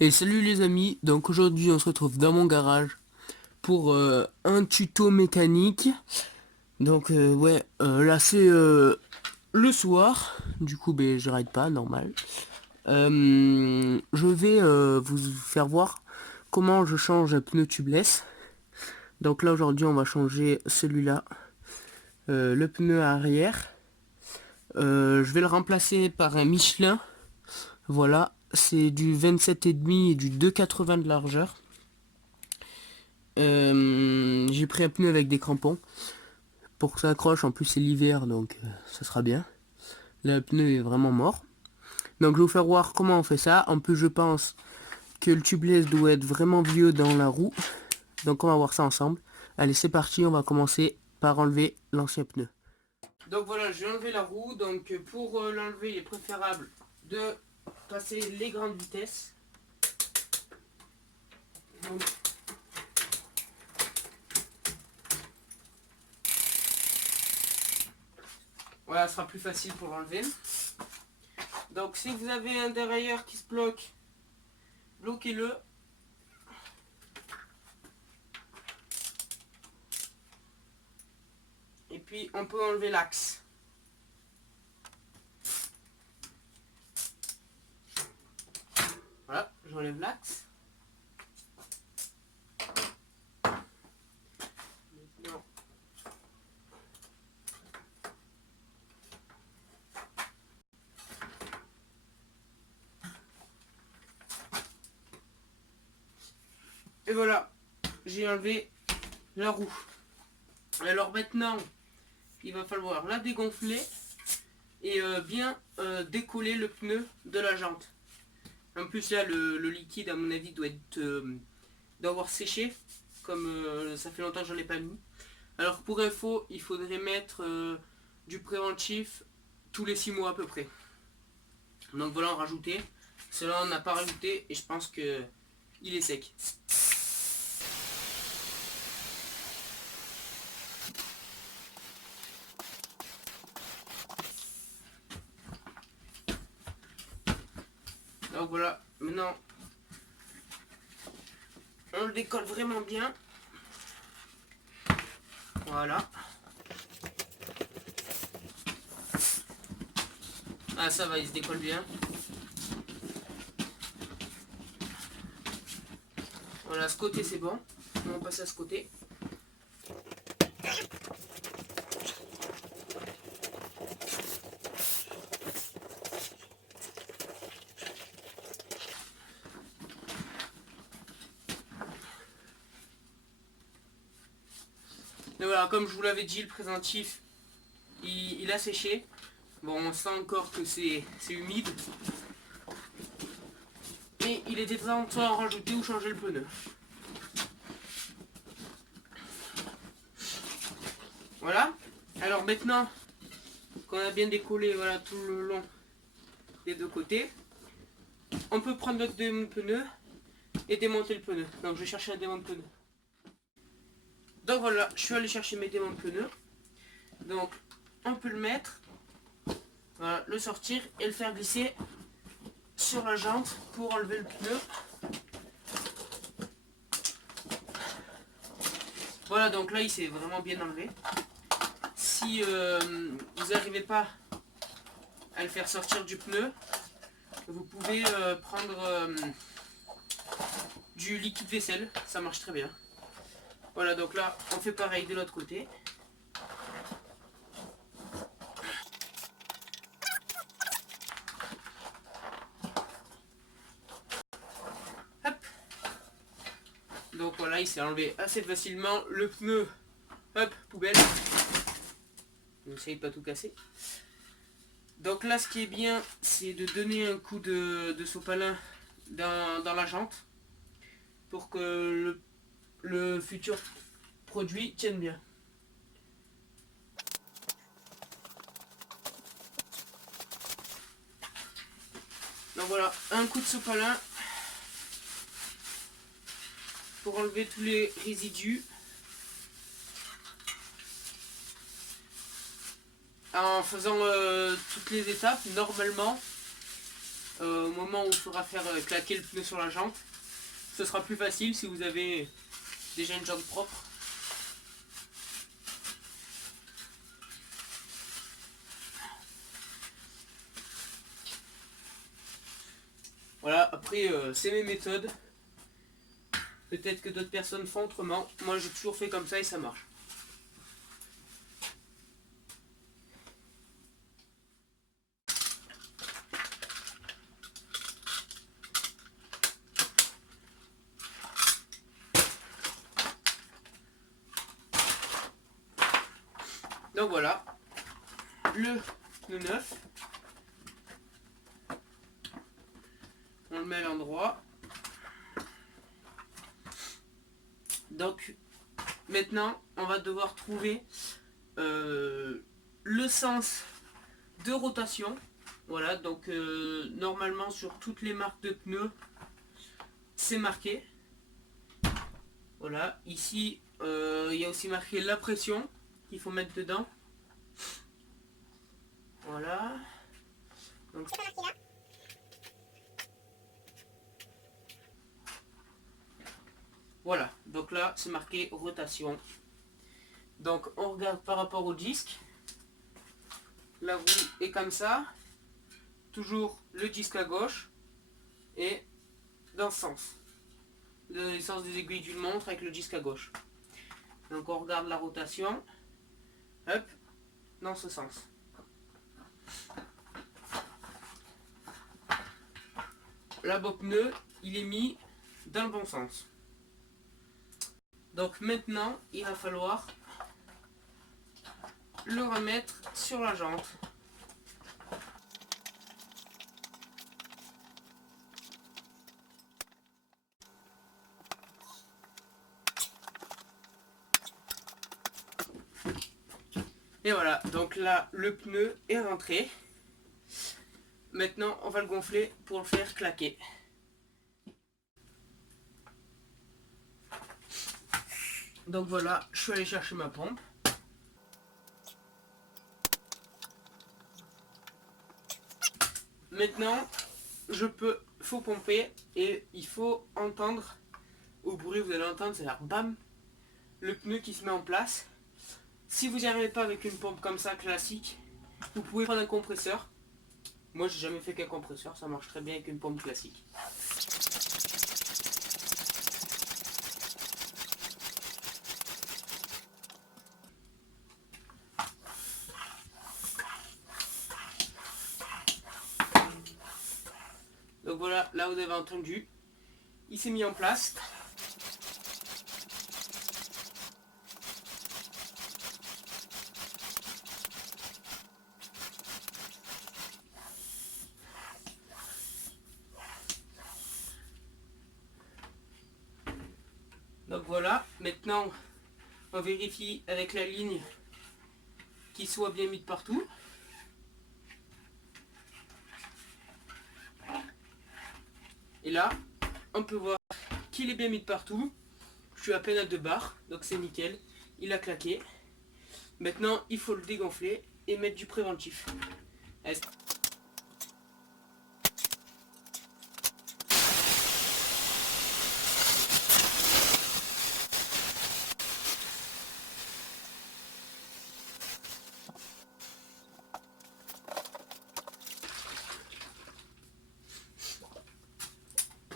Et salut les amis, donc aujourd'hui on se retrouve dans mon garage pour un tuto mécanique. Donc là c'est le soir, du coup ben, je ride pas, normal. Je vais vous faire voir comment je change un pneu tubeless. Donc là aujourd'hui on va changer celui-là, le pneu arrière. Je vais le remplacer par un Michelin, voilà, c'est du 27,5 et du 2,80 de largeur. J'ai pris un pneu avec des crampons pour que ça accroche. En plus c'est l'hiver donc ça sera bien. Là le pneu est vraiment mort. Donc je vais vous faire voir comment on fait ça. En plus je pense que le tubeless doit être vraiment vieux dans la roue. Donc on va voir ça ensemble. Allez c'est parti, on va commencer par enlever l'ancien pneu. Donc voilà, j'ai enlevé la roue. Donc pour l'enlever il est préférable de passer les grandes vitesses. Donc, voilà, ce sera plus facile pour l'enlever. Donc si vous avez un dérailleur qui se bloque, bloquez-le. Et puis on peut enlever l'axe. Voilà, j'enlève l'axe. Maintenant, et voilà, j'ai enlevé la roue. Alors maintenant, il va falloir la dégonfler et bien décoller le pneu de la jante. En plus là, le liquide à mon avis doit avoir séché, comme ça fait longtemps que je ne l'ai pas mis. Alors pour info, il faudrait mettre du préventif tous les 6 mois à peu près. Donc voilà, on rajoutait. Cela on n'a pas rajouté et je pense que il est sec. Donc voilà, maintenant on le décolle vraiment bien. Voilà. Ah ça va, il se décolle bien. Voilà, ce côté c'est bon. On passe à ce côté. Et voilà, comme je vous l'avais dit, le préventif, il a séché. Bon, on sent encore que c'est humide. Et il était temps de en rajouter ou changer le pneu. Voilà. Alors maintenant qu'on a bien décollé voilà, tout le long des deux côtés, on peut prendre notre pneu et démonter le pneu. Donc je vais chercher un démon de pneu. Donc voilà, je suis allé chercher mes démons de pneu. Donc on peut le mettre, voilà, le sortir et le faire glisser sur la jante pour enlever le pneu. Voilà, donc là il s'est vraiment bien enlevé. Si vous n'arrivez pas à le faire sortir du pneu, vous pouvez prendre du liquide vaisselle, ça marche très bien. Voilà, donc là on fait pareil de l'autre côté. Hop. Donc voilà, il s'est enlevé assez facilement. Le pneu, hop, poubelle. N'essaye pas tout casser. Donc là, ce qui est bien, c'est de donner un coup de sopalin dans la jante pour que le futur produit tienne bien. Donc voilà, un coup de sopalin pour enlever tous les résidus. En faisant toutes les étapes, normalement, au moment où il faudra faire claquer le pneu sur la jante. Ce sera plus facile si vous avez déjà une jante propre. Voilà, après c'est mes méthodes. Peut-être que d'autres personnes font autrement. Moi j'ai toujours fait comme ça et ça marche. Donc voilà, le pneu neuf. On le met à l'endroit. Donc maintenant on va devoir trouver le sens de rotation. Voilà, donc normalement sur toutes les marques de pneus c'est marqué. Voilà, ici il y a aussi marqué la pression qu'il faut mettre dedans. Voilà. Donc, voilà, donc là c'est marqué rotation. Donc on regarde par rapport au disque. La roue est comme ça. Toujours le disque à gauche. Et dans ce sens. Le sens des aiguilles d'une montre avec le disque à gauche. Donc on regarde la rotation. Hop, dans ce sens. Là, beau pneu, il est mis dans le bon sens. Donc maintenant, il va falloir le remettre sur la jante. Et voilà, donc là, le pneu est rentré. Maintenant, on va le gonfler pour le faire claquer. Donc voilà, je suis allé chercher ma pompe. Maintenant, faut pomper et il faut entendre, au bruit vous allez entendre, c'est-à-dire bam, le pneu qui se met en place. Si vous n'y arrivez pas avec une pompe comme ça classique, vous pouvez prendre un compresseur. Moi j'ai jamais fait qu'un compresseur, ça marche très bien avec une pompe classique. Donc voilà, là vous avez entendu, il s'est mis en place. Donc voilà, maintenant on vérifie avec la ligne qu'il soit bien mis de partout. Et là, on peut voir qu'il est bien mis de partout. Je suis à peine à 2 bars, donc c'est nickel. Il a claqué. Maintenant, il faut le dégonfler et mettre du préventif.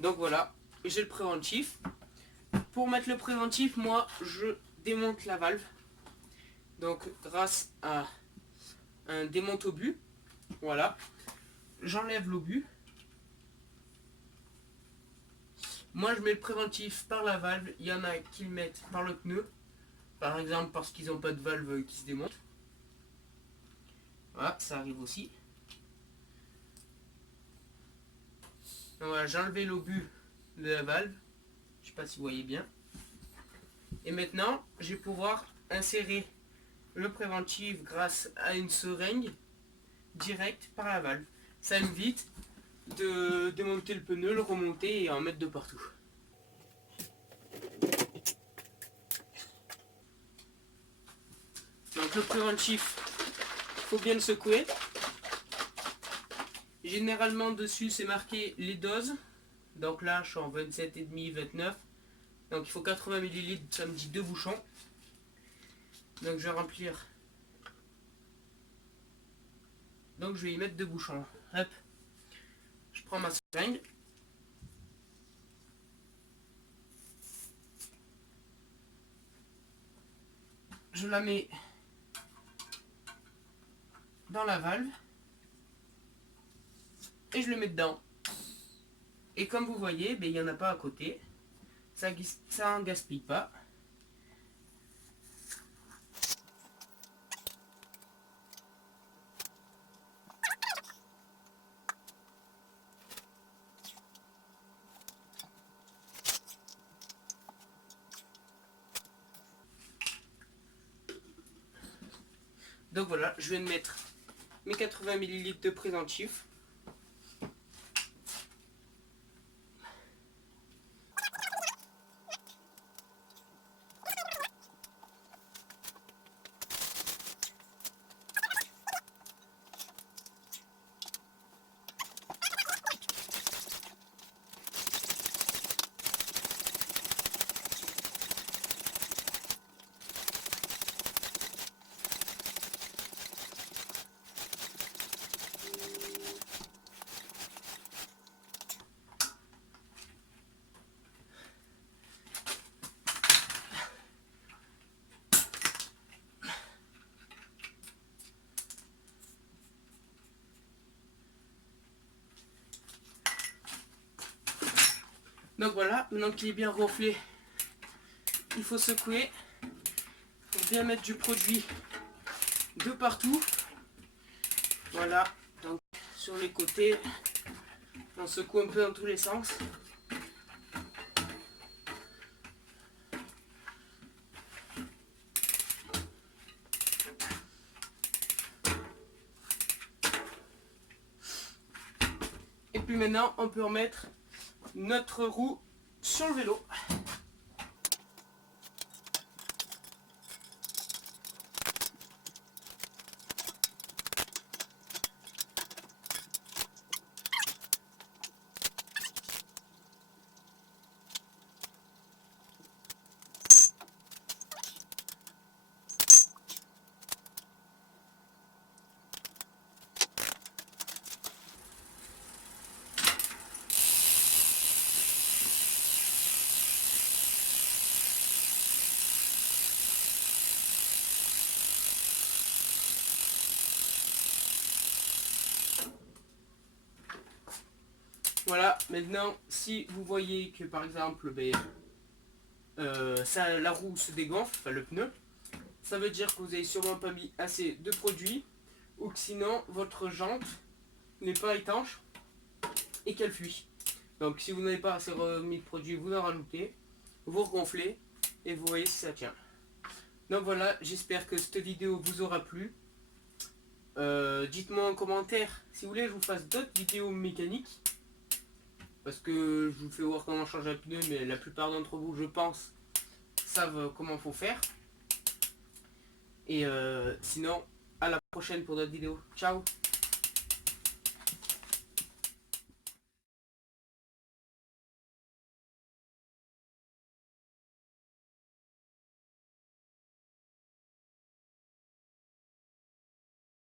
Donc voilà, j'ai le préventif. Pour mettre le préventif, moi, je démonte la valve. Donc grâce à un démonte obus, voilà, j'enlève l'obus. Moi, je mets le préventif par la valve. Il y en a qui le mettent par le pneu. Par exemple, parce qu'ils n'ont pas de valve qui se démonte. Voilà, ça arrive aussi. Donc voilà, j'ai enlevé l'obus de la valve. Je ne sais pas si vous voyez bien. Et maintenant, je vais pouvoir insérer le préventif grâce à une seringue directe par la valve. Ça évite de démonter le pneu, le remonter et en mettre de partout. Donc le préventif, il faut bien le secouer. Généralement dessus c'est marqué les doses. Donc là je suis en 27,5, 29. Donc il faut 80 ml, ça me dit 2 bouchons. Donc je vais remplir. Donc je vais y mettre 2 bouchons. Hop. Je prends ma seringue. Je la mets dans la valve. Et je le mets dedans. Et comme vous voyez, ben, il n'y en a pas à côté. Ça ne gaspille pas. Donc voilà, je viens de mettre mes 80 ml de préventif. Donc voilà, maintenant qu'il est bien gonflé, il faut secouer pour bien mettre du produit de partout. Voilà, donc sur les côtés, on secoue un peu dans tous les sens. Et puis maintenant, on peut remettre notre roue sur le vélo. Voilà, maintenant, si vous voyez que par exemple, la roue se dégonfle, enfin le pneu, ça veut dire que vous avez sûrement pas mis assez de produit ou que sinon votre jante n'est pas étanche et qu'elle fuit. Donc si vous n'avez pas assez remis de produit, vous en rajoutez, vous regonflez et vous voyez si ça tient. Donc voilà, j'espère que cette vidéo vous aura plu. Dites-moi en commentaire si vous voulez que je vous fasse d'autres vidéos mécaniques. Parce que je vous fais voir comment changer un pneu, mais la plupart d'entre vous, je pense, savent comment faut faire. Et sinon, à la prochaine pour d'autres vidéos. Ciao!